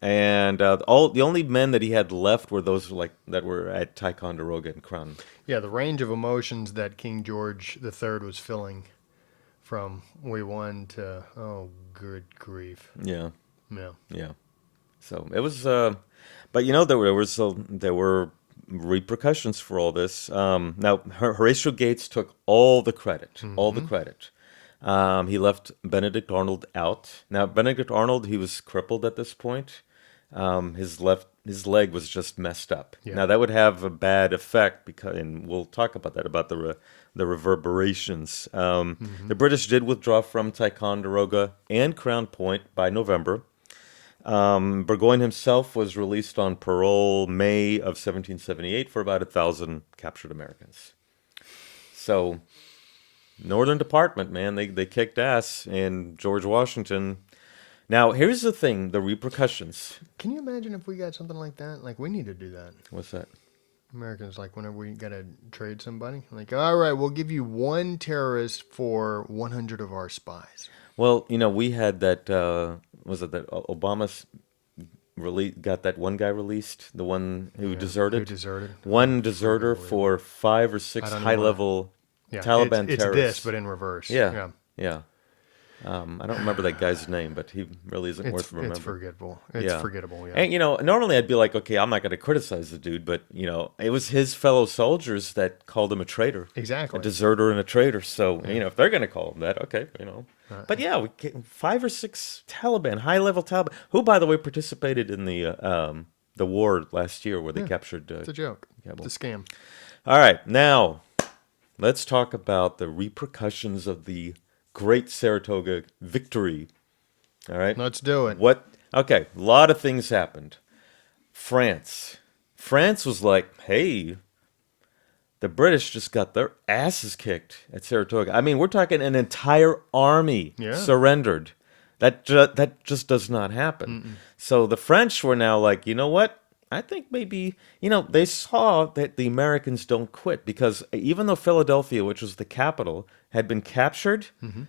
And the only men that he had left were those that were at Ticonderoga and Crown. Yeah, the range of emotions that King George III was feeling from we won to, oh, good grief. Yeah, Yeah. yeah. So it was, but there were repercussions for all this. Now Horatio Gates took all the credit, all the credit. He left Benedict Arnold out. Now Benedict Arnold, he was crippled at this point. His leg was just messed up. Yeah. Now that would have a bad effect and we'll talk about that, about the reverberations. The British did withdraw from Ticonderoga and Crown Point by November. Burgoyne himself was released on parole May of 1778 for about 1,000 captured Americans. So, Northern Department, man, they kicked ass, and George Washington. Now, here's the thing: the repercussions. Can you imagine if we got something like that? Like, we need to do that. What's that? Americans, like, whenever we got to trade somebody, like, all right, we'll give you one terrorist for 100 of our spies. Well, we had that. Was it that Obama got that one guy released? The one who deserted. Who deserted? One deserter for 5 or 6 I don't even high-level Yeah, Taliban it's terrorists. this, but in reverse. Yeah. Yeah. I don't remember that guy's name, but he really isn't worth It's remembering. forgettable. It's Yeah. forgettable. Yeah. And normally I'd be like, okay, I'm not going to criticize the dude, but it was his fellow soldiers that called him a traitor, a Exactly. deserter and a traitor. So, Yeah. if they're going to call him that, okay. But Uh, yeah, five or six Taliban, high-level Taliban, who, by the way, participated in the war last year where they yeah. captured It's a joke. Kabul. It's a scam. All right, now let's talk about the repercussions of the Great Saratoga victory. All right. Let's do it. What? Okay, a lot of things happened. France. France was like, hey, the British just got their asses kicked at Saratoga. I mean, we're talking an entire army Yeah. surrendered. That just does not happen. Mm-mm. So the French were now like, you know what? I think maybe, they saw that the Americans don't quit because even though Philadelphia, which was the capital, had been captured, Mm-hmm.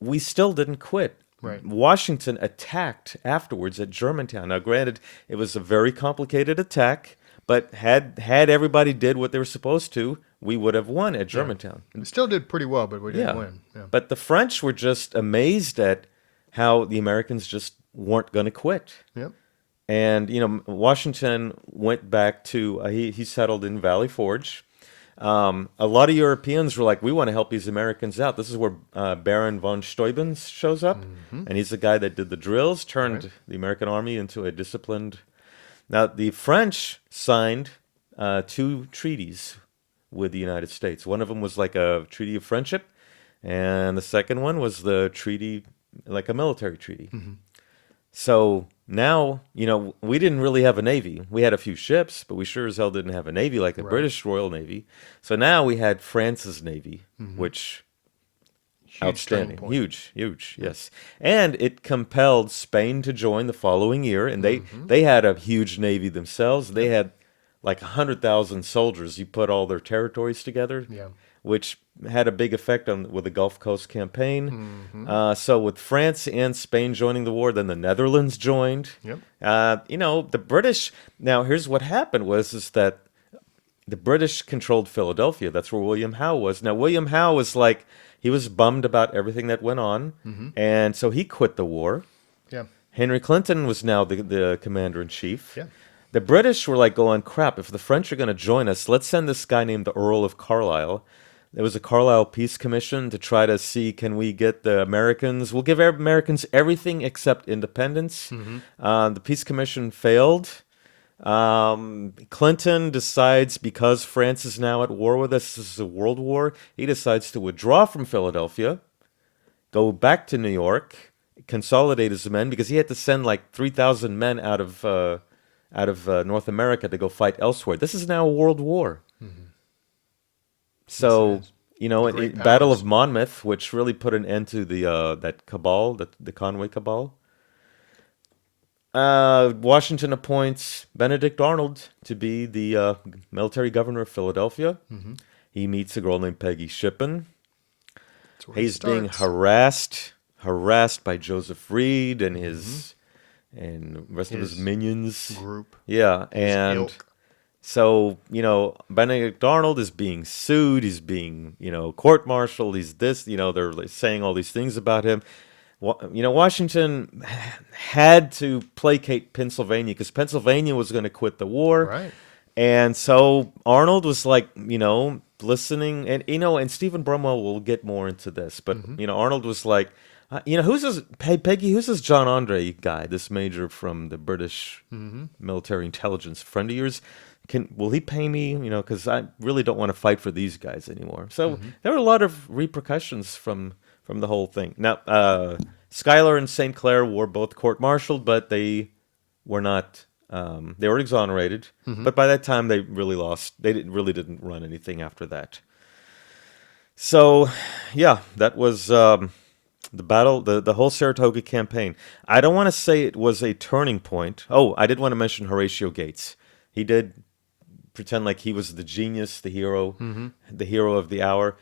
we still didn't quit. Right. Washington attacked afterwards at Germantown. Now, granted, it was a very complicated attack, but had everybody did what they were supposed to, we would have won at Yeah. Germantown. We still did pretty well, but we didn't Yeah. win. Yeah. But the French were just amazed at how the Americans just weren't going to quit. Yep. And, Washington went back to, he settled in Valley Forge. A lot of Europeans were like, we want to help these Americans out. This is where Baron von Steuben shows up. Mm-hmm. And he's the guy that did the drills, turned Right. the American army into a disciplined. Now, the French signed two treaties with the United States. One of them was like a treaty of friendship, and the second one was the treaty, like a military treaty. Mm-hmm. So now, we didn't really have a navy. We had a few ships, but we sure as hell didn't have a navy like the Right. British Royal Navy. So now we had France's navy, Mm-hmm. which Huge turning outstanding, point. huge, yes. And it compelled Spain to join the following year, and they Mm-hmm. they had a huge navy themselves. They had like 100,000 soldiers. You put all their territories together, Yeah. which had a big effect on with the Gulf Coast campaign. Mm-hmm. So with France and Spain joining the war, then the Netherlands joined. Yep. The British. Now, here's what happened is that the British controlled Philadelphia. That's where William Howe was. Now, William Howe was like, he was bummed about everything that went on, Mm-hmm. and so he quit the war. Yeah. Henry Clinton was now the commander in chief. Yeah. The British were like going, crap, if the French are going to join us, let's send this guy named the Earl of Carlisle. There was a Carlisle Peace Commission to try to see, can we get the Americans, we'll give Americans everything except independence. Mm-hmm. The Peace Commission failed. Clinton decides, because France is now at war with us, this is a world war, he decides to withdraw from Philadelphia, go back to New York, consolidate his men, because he had to send like 3,000 men out of North America to go fight elsewhere. This is now a world war. Mm-hmm. So, Yes, the great Battle powers. of Monmouth, which really put an end to that cabal, the Conway cabal. Washington appoints Benedict Arnold to be the military governor of Philadelphia. Mm-hmm. He meets a girl named Peggy Shippen. That's where he He's being starts. harassed by Joseph Reed and Mm-hmm. his and the rest of his His minions. group, Yeah, his and ilk. so, Benedict Arnold is being sued. He's being, court-martialed. He's this, they're like saying all these things about him. Washington had to placate Pennsylvania because Pennsylvania was going to quit the war. Right. And so Arnold was like, listening. And Stephen Brumwell will get more into this. But, Mm-hmm. Arnold was like, who's this? Hey, Peggy, who's this John Andre guy, this major from the British Mm-hmm. military intelligence, friend of yours? Will he pay me? Because I really don't want to fight for these guys anymore. So Mm-hmm. there were a lot of repercussions from the whole thing. Now, Schuyler and St. Clair were both court-martialed, but they were not. They were exonerated, Mm-hmm. but by that time they really lost. They really didn't run anything after that. So, yeah, that was the battle, the whole Saratoga campaign. I don't want to say it was a turning point. Oh, I did want to mention Horatio Gates. He did pretend like he was the genius, Mm-hmm. the hero of the hour.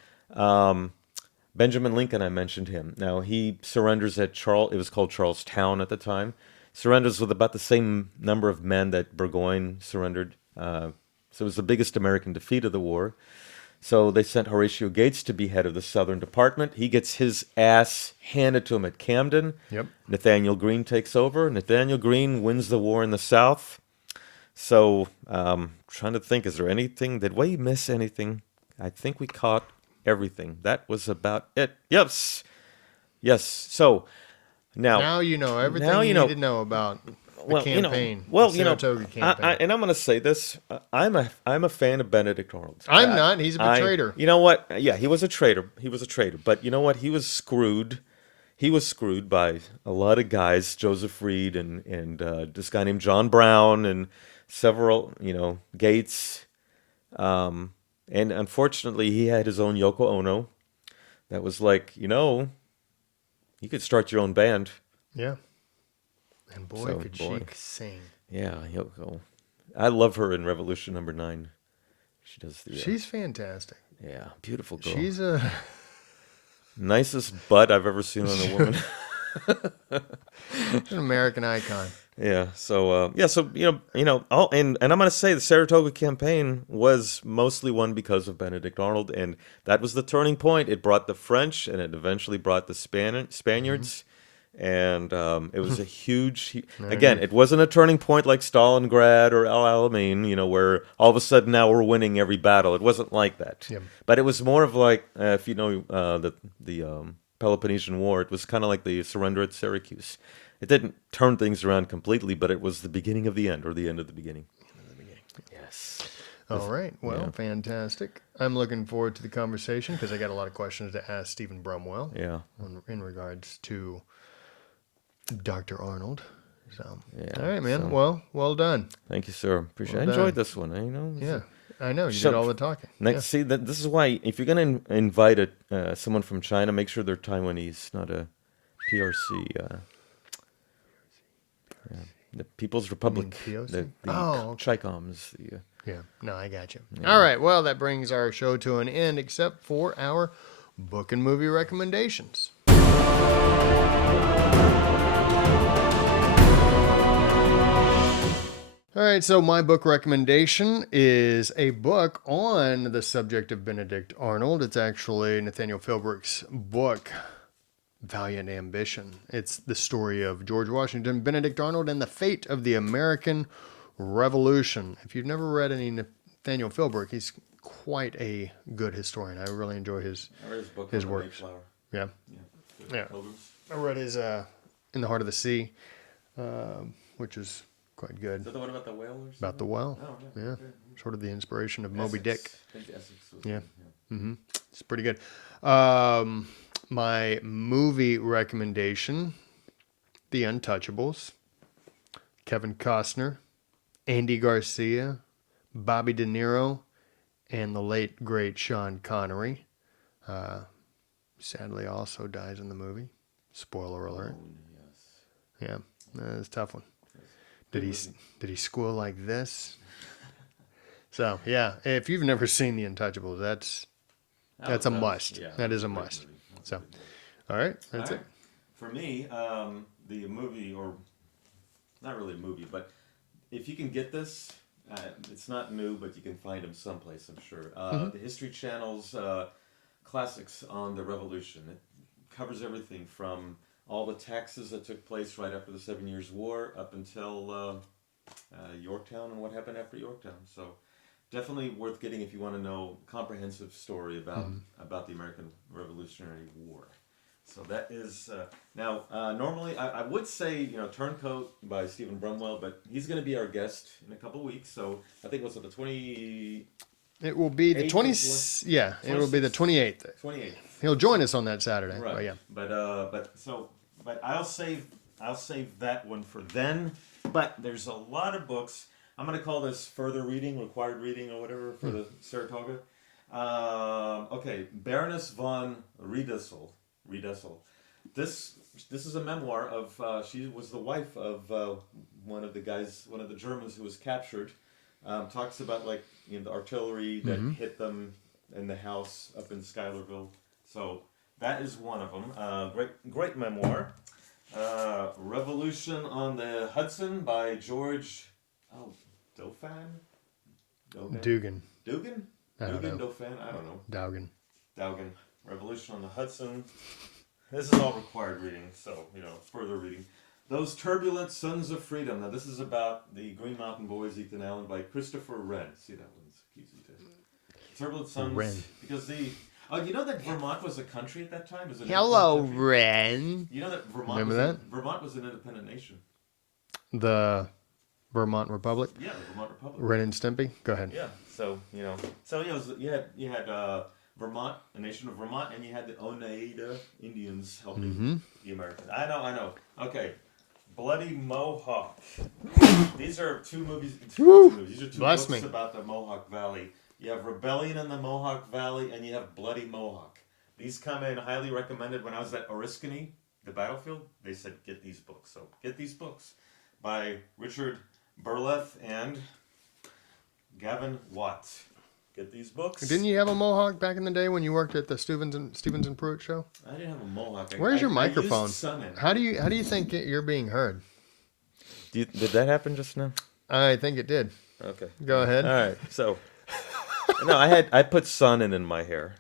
Benjamin Lincoln, I mentioned him. Now he surrenders at It was called Charlestown at the time. Surrenders with about the same number of men that Burgoyne surrendered. So it was the biggest American defeat of the war. So they sent Horatio Gates to be head of the Southern Department. He gets his ass handed to him at Camden. Yep. Nathaniel Greene takes over. Nathaniel Greene wins the war in the South. So, trying to think, is there anything? Did we miss anything? I think we caught everything. That was about it. Yes, yes. So now, Now you know now everything you need to know about the well, campaign, the well, Saratoga campaign. and I'm going to say this. I'm a fan of Benedict Arnold. I'm not. He's a traitor. You know what? Yeah, he was a traitor. He was a traitor. But you know what? He was screwed. He was screwed by a lot of guys, Joseph Reed and this guy named John Brown and several, Gates. And unfortunately, he had his own Yoko Ono. That was like, you could start your own band. Yeah. And boy, So, could boy. she sing. Yeah, Yoko. I love her in Revolution Number 9. She does the She's fantastic. yeah, beautiful girl. She's a Nicest butt I've ever seen on a woman. an American icon. Yeah. So and I'm gonna say the Saratoga campaign was mostly won because of Benedict Arnold, and that was the turning point. It brought the French, and it eventually brought the Spaniards, and it was a huge. Again, it wasn't a turning point like Stalingrad or El Alamein, where all of a sudden now we're winning every battle. It wasn't like that. Yep. But it was more of like if you know the Peloponnesian War, it was kind of like the surrender at Syracuse. It didn't turn things around completely, but it was the beginning of the end, or the end of the beginning. Yes. All right. Well, Yeah. fantastic. I'm looking forward to the conversation because I got a lot of questions to ask Stephen Brumwell Yeah. in regards to Dr. Arnold. So, Yeah. all right, man. So, Well done. thank you, sir. Appreciate. Well I enjoyed done. this one. Yeah, I know. You So- did all the talking. Next, see that this is why if you're gonna invite someone from China, make sure they're Taiwanese, not a PRC. Yeah. The People's Republic. POC? The Oh, okay. Chicoms. Yeah. No, I got you. All right. Well, that brings our show to an end, except for our book and movie recommendations. All right, so my book recommendation is a book on the subject of Benedict Arnold. It's actually Nathaniel Philbrick's book, Valiant Ambition. It's the story of George Washington, Benedict Arnold, and the fate of the American Revolution. If you've never read any Nathaniel Philbrick, he's quite a good historian. I really enjoy his book His on the works. Yeah. Yeah. I read his In the Heart of the Sea, which is quite good. Is that the one about the whale or something? About the well. Oh, Yeah. okay. Sort of the inspiration of Moby Dick. I think Essex was Yeah. one, It's pretty good. My movie recommendation, The Untouchables, Kevin Costner, Andy Garcia, Bobby De Niro, and the late, great Sean Connery. Sadly also dies in the movie. Spoiler alert. Yeah, that's a tough one. Did he squeal like this? So yeah, if you've never seen The Untouchables, that's a must. Yeah, That is a great must. movie. That's So, a good movie. all right, that's All it. right. For me, the movie, or not really a movie, but if you can get this, it's not new, but you can find them someplace, I'm sure. The History Channel's classics on the Revolution. It covers everything from all the taxes that took place right after the 7 Years' War up until Yorktown and what happened after Yorktown. So definitely worth getting if you want to know a comprehensive story about the American Revolutionary War. So that is now normally I would say Turncoat by Stephen Brumwell, but he's going to be our guest in a couple weeks. So I think what's it, the 20. It will be the 8th 20. of Yeah, it will be the 28th. 28th. He'll join us on that Saturday. Right. But yeah. But I'll save that one for then. But there's a lot of books. I'm gonna call this further reading, required reading, or whatever for the Saratoga. Okay, Baroness von Riedesel. This is a memoir of she was the wife of one of the Germans who was captured. Talks about the artillery that hit them in the house up in Schuylerville. So that is one of them. Great memoir. Revolution on the Hudson by George Dauphin? Dugan. Dugan? I don't Dugan, know. Dauphin, I don't know. Daugen. Daugen, Revolution on the Hudson. This is all required reading, so, further reading. Those Turbulent Sons of Freedom. Now, this is about the Green Mountain Boys, Ethan Allen, by Christopher Wren. See, that one's easy to... Turbulent Sons, Wren. because the... Oh, you know that Vermont was a country at that time? It was an Hello, independent country. Ren. You know that Remember that? Vermont was an independent nation. The Vermont Republic. Yeah, the Vermont Republic. Ren and Stimpy. Go ahead. Yeah, so you had Vermont, a nation of Vermont, and you had the Oneida Indians helping the Americans. I know. Okay, Bloody Mohawk. These are two movies. These are two Bless books me. about the Mohawk Valley. You have Rebellion in the Mohawk Valley, and you have Bloody Mohawk. These come in highly recommended. When I was at Oriskany, the battlefield, they said get these books. So get these books by Richard Burleth and Gavin Watt. Get these books. Didn't you have a mohawk back in the day when you worked at the Stevens and Pruitt show? I didn't have a mohawk. Where's your microphone? I used Sun-In. How do you think you're being heard? Did that happen just now? I think it did. Okay. Go ahead. All right. So, no, I put sun in my hair.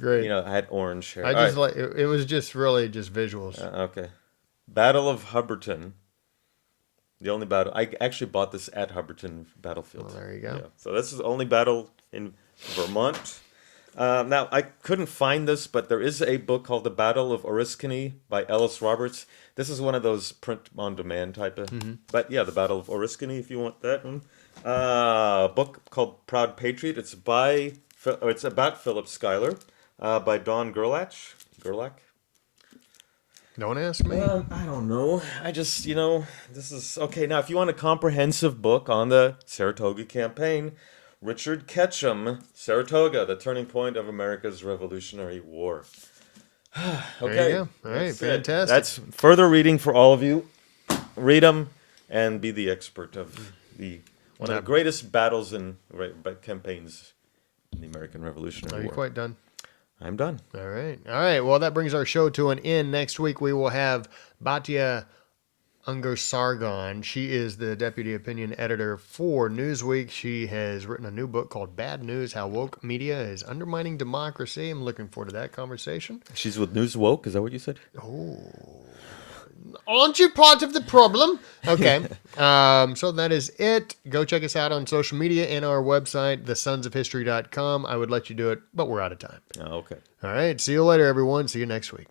Great. I had orange hair. I just like it was just really just visuals. Okay. Battle of Hubbardton. The only battle I actually bought this at Hubbardton Battlefield. Well, there you go. Yeah. So this is the only battle in Vermont. Now I couldn't find this, but there is a book called The Battle of Oriskany by Ellis Roberts. This is one of those print-on-demand type of. But yeah, The Battle of Oriskany, if you want that one. A book called Proud Patriot. It's about Philip Schuyler, by Don Gerlach. Don't ask me. I don't know. I just, this is... Okay, now, if you want a comprehensive book on the Saratoga Campaign, Richard Ketchum, Saratoga, The Turning Point of America's Revolutionary War. Okay. There you go. All right, That's it. fantastic. That's further reading for all of you. Read them and be the expert of one of the greatest battles and campaigns in the American Revolutionary Are you War. quite done? I'm done. All right. Well, that brings our show to an end. Next week we will have Batya Ungar-Sargon. She is the deputy opinion editor for Newsweek. She has written a new book called Bad News: How Woke Media is Undermining Democracy. I'm looking forward to that conversation. She's with News Woke. Is that what you said? Oh. Aren't you part of the problem? Okay. So that is it. Go check us out on social media and our website, thesonsofhistory.com. I would let you do it, but we're out of time. Oh, okay. All right. See you later, everyone. See you next week.